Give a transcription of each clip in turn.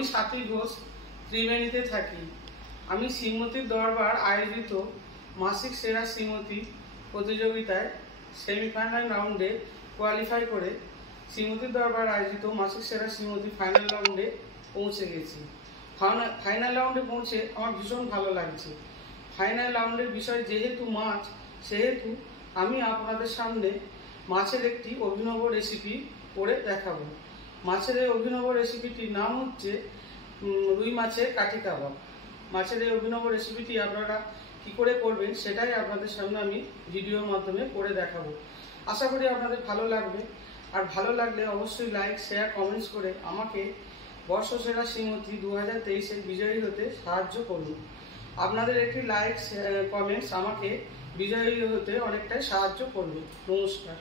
আমি সাথী ঘোষ ত্রিবেণীতে থাকি। আমি শ্রীমতীর দরবার আয়োজিত মাসিক সেরা শ্রীমতী প্রতিযোগিতায় সেমিফাইনাল রাউন্ডে কোয়ালিফাই করে শ্রীমতীর দরবার আয়োজিত মাসিক সেরা শ্রীমতী ফাইনাল রাউন্ডে পৌঁছে গেছি। ফাইনাল রাউন্ডে পৌঁছে আমার ভীষণ ভালো লাগছে। ফাইনাল রাউন্ডের বিষয় যেহেতু মাছ, সেহেতু আমি আপনাদের সামনে মাছের একটি অভিনব রেসিপি করে দেখাবো। মাছের এই অভিনব রেসিপিটির নাম হচ্ছে রুই মাছের কাঠি কাবাব। মাছের এই অভিনব রেসিপিটি আপনারা কী করে করবেন সেটাই আপনাদের সামনে আমি ভিডিওর মাধ্যমে করে দেখাবো। আশা করি আপনাদের ভালো লাগবে। আর ভালো লাগলে অবশ্যই লাইক, শেয়ার, কমেন্টস করে আমাকে বর্ষসেরা শ্রীমতী 2023-এর বিজয়ী হতে সাহায্য করুন। আপনাদের একটি লাইক, কমেন্টস আমাকে বিজয়ী হতে অনেকটাই সাহায্য করবে। নমস্কার।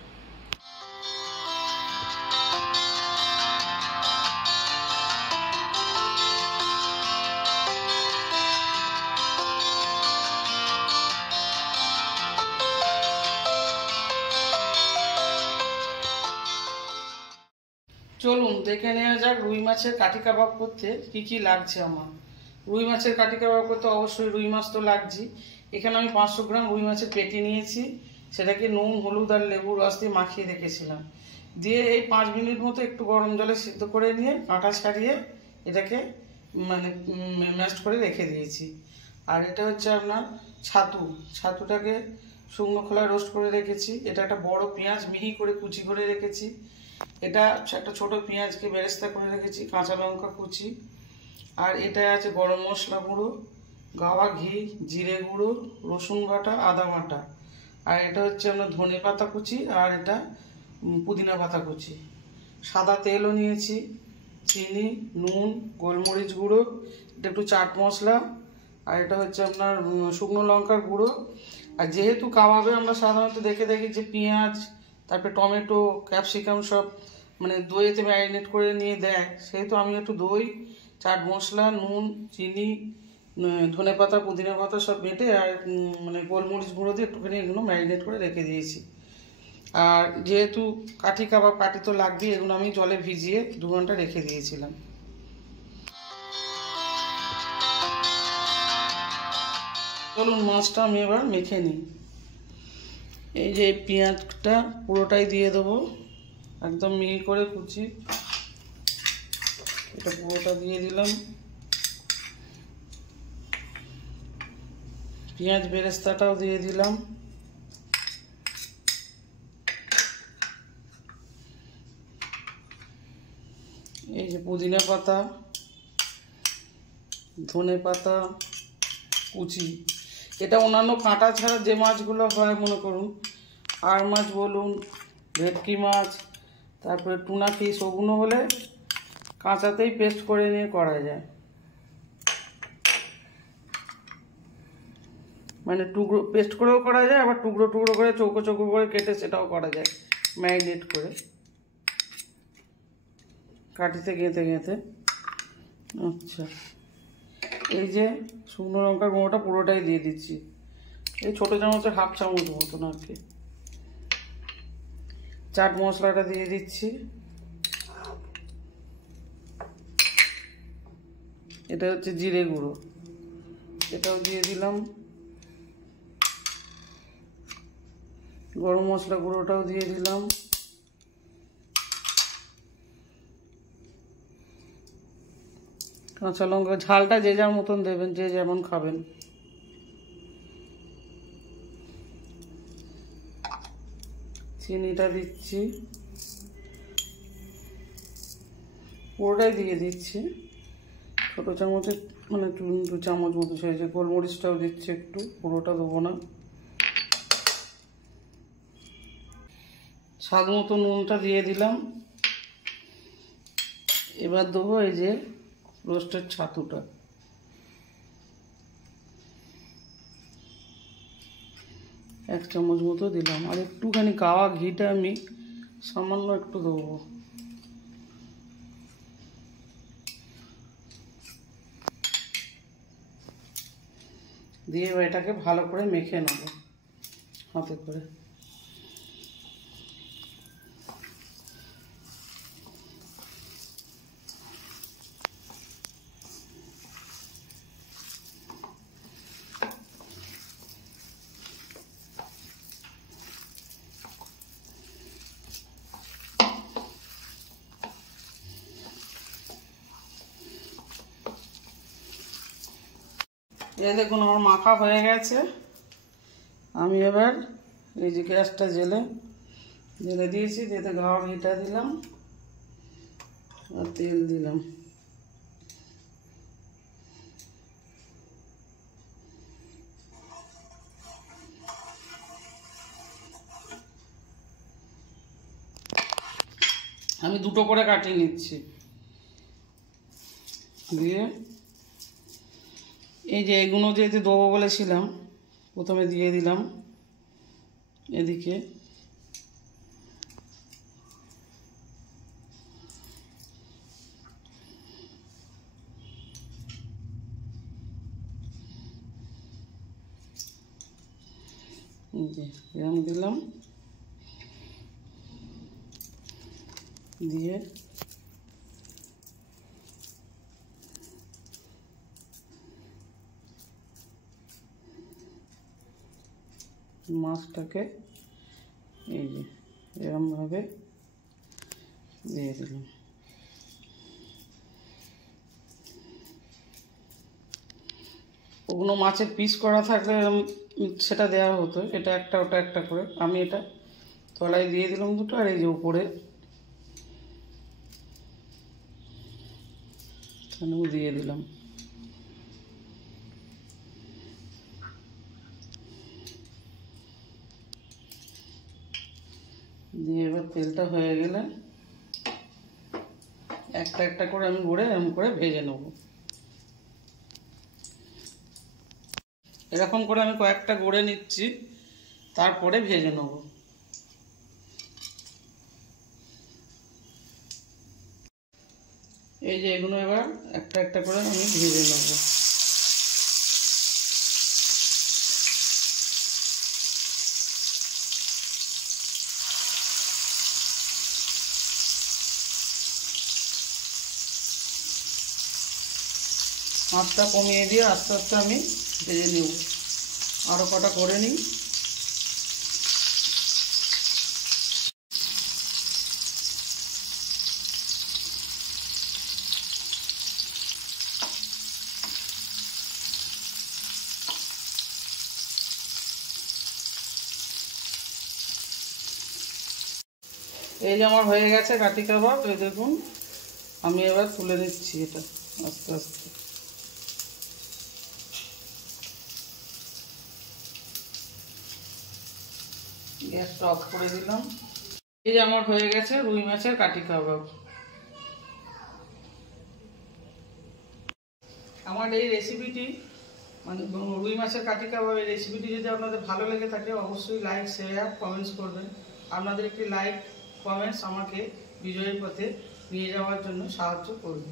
চলুন দেখে নেওয়া যাক রুই মাছের কাঠি কাবাব করতে কি কি লাগছে আমার। রুই মাছের কাঠি কাবাব করতে অবশ্যই রুই মাছ তো লাগছেই। এখানে আমি 500 গ্রাম রুই মাছের পেটি নিয়েছি, সেটাকে নুন, হলুদ আর লেবুর রস দিয়ে মাখিয়ে রেখেছিলাম। দিয়ে এই 5 মিনিট মতো একটু গরম জলে সিদ্ধ করে নিয়ে কাঁটা ছাড়িয়ে এটাকে ম্যাশ করে রেখে দিয়েছি। আর এটা হচ্ছে আপনার ছাতুটাকে শুকনো খোলায় রোস্ট করে রেখেছি। এটা একটা বড় পেঁয়াজ মিহি করে কুচি করে রেখেছি। এটা একটা ছোট পেঁয়াজকে বেরেস্তা করে রেখেছি, কাঁচা লঙ্কা কুচি। আর এটা আছে গরম মশলা গুঁড়ো, গাওয়া ঘি, জিরে গুঁড়ো, রসুন বাটা, আদা বাটা। আর এটা হচ্ছে আপনার ধনে পাতা কুচি, আর এটা পুদিনা পাতা কুচি। সাদা তেলও নিয়েছি, চিনি, নুন, গোলমরিচ গুঁড়ো, এটা একটু চাট মশলা, আর এটা হচ্ছে আপনার শুকনো লঙ্কার গুঁড়ো। আর যেহেতু কাবাবে আমরা সাধারণত দেখি যে পেঁয়াজ, তারপরে টমেটো, ক্যাপসিকাম সব দইতে ম্যারিনেট করে নিয়ে দেয়, সেহেতু আমি একটু দই, চাট মশলা, নুন, চিনি, ধনে পাতা, পুদিনা পাতা সব বেটে আর গোলমরিচ গুঁড়ো দিয়ে একটুখানি এগুলো ম্যারিনেট করে রেখে দিয়েছি। আর যেহেতু কাঠি কাবাব, কাঠি তো লাগবেই, এগুলো আমি জলে ভিজিয়ে 2 ঘন্টা রেখে দিয়েছিলাম। চলুন মাছটা আমি এবার মেখে নিই। এই যে পেঁয়াজটা পুরোটাই দিয়ে দেবো, একদম মিহি করে কুচি। এটা পুরোটা দিয়ে দিলাম। পেঁয়াজ বেরেস্তাটাও দিয়ে দিলাম। এই যে পুদিনা পাতা, ধনে পাতা কুচি। এটা অন্যান্য কাঁটা ছাড়া যে মাছগুলো হয়, মনে করুন আর মাছ বলুন, ভেটকি মাছ, তারপরে টুনা ফিশ, ওগুলো হলে কাঁচাতেই পেস্ট করে নিয়ে করা যায়। টুকরো পেস্ট করেও করা যায়, আবার টুকরো টুকরো করে চৌকো চৌকো করে কেটে সেটাও করা যায়, ম্যারিনেট করে কাঠিতে গেঁথে গেঁথে। আচ্ছা, এই যে শুকনো লঙ্কার গুঁড়োটা পুরোটাই দিয়ে দিচ্ছি, এই ছোটো চামচের 1/2 চামচ মতন আর কি। চাট মশলাটা দিয়ে দিচ্ছি, এটা হচ্ছে জিরে গুঁড়ো, এটাও দিয়ে দিলাম। গরম মশলা গুঁড়োটাও দিয়ে দিলাম। কাঁচা লঙ্কা, ঝালটা যে যার মতন দেবেন, যে যেমন খাবেন। চিনিটা দিচ্ছি, পুরোটাই দিয়ে দিচ্ছি, ছোটো চামচে 2 চামচ মতো সাইজে। গোলমরিচটাও দিচ্ছি একটু, পুরোটা দেবো না। স্বাদ মতো নুনটা দিয়ে দিলাম। এবার দেবো এই যে রোস্টের ছাতুটা, এক চামচ মতো দিলাম। আর একটুখানি গাওয়া ঘিটা আমি সামান্য একটু দেবো। দিয়ে এটাকে ভালো করে মেখে নেব হাতে করে। এই দেখুন আমার মাখা হয়ে গেছে। আমি এবার এই যে গ্যাসটা জেলে দিয়েছি, যেতে গাওয়া ঘিটা দিলাম আর তেল দিলাম। আমি দুটো করে কাটিয়ে নিচ্ছি। দিয়ে এই যে এগুলো যেহেতু দেবো বলেছিলাম, প্রথমে দিয়ে দিলাম এদিকে। এরকম দিলাম, দিয়ে মাছটাকে এই যে এরকমভাবে দিয়ে দিলাম। ওগুলো মাছের পিস করা থাকলে সেটা দেওয়া হতো, এটা একটা ওটা একটা করে। আমি এটা তলায় দিয়ে দিলাম দুটো, আর এই যে উপরে দিয়ে দিলাম। দিয়ে এবার তেলটা হয়ে গেলে একটা একটা করে আমি গড়ে এরকম করে ভেজে নেব। এরকম করে আমি কয়েকটা গড়ে নিচ্ছি, তারপরে ভেজে নেব। এই যে এগুলো এবার একটা একটা করে আমি ভেজে নেব। আঁচটা কমিয়ে দিয়ে আস্তে আস্তে আমি ভেজে নেব। আরও কটা করে নিই। এই যে আমার হয়ে গেছে কাঠি কাবাব। এই দেখুন, আমি এবার তুলে নিচ্ছি এটা আস্তে আস্তে। গ্যাসটা অফ করে দিলাম। এই যে আমার হয়ে গেছে রুই মাছের কাঠি কাবাব। আমার এই রেসিপিটি মানে রুই মাছের কাঠি কাবাবের রেসিপিটি যদি আপনাদের ভালো লেগে থাকে, অবশ্যই লাইক, শেয়ার, কমেন্টস করবেন। আপনাদের একটি লাইক, কমেন্টস আমাকে বিজয়ের পথে নিয়ে যাওয়ার জন্য সাহায্য করবে।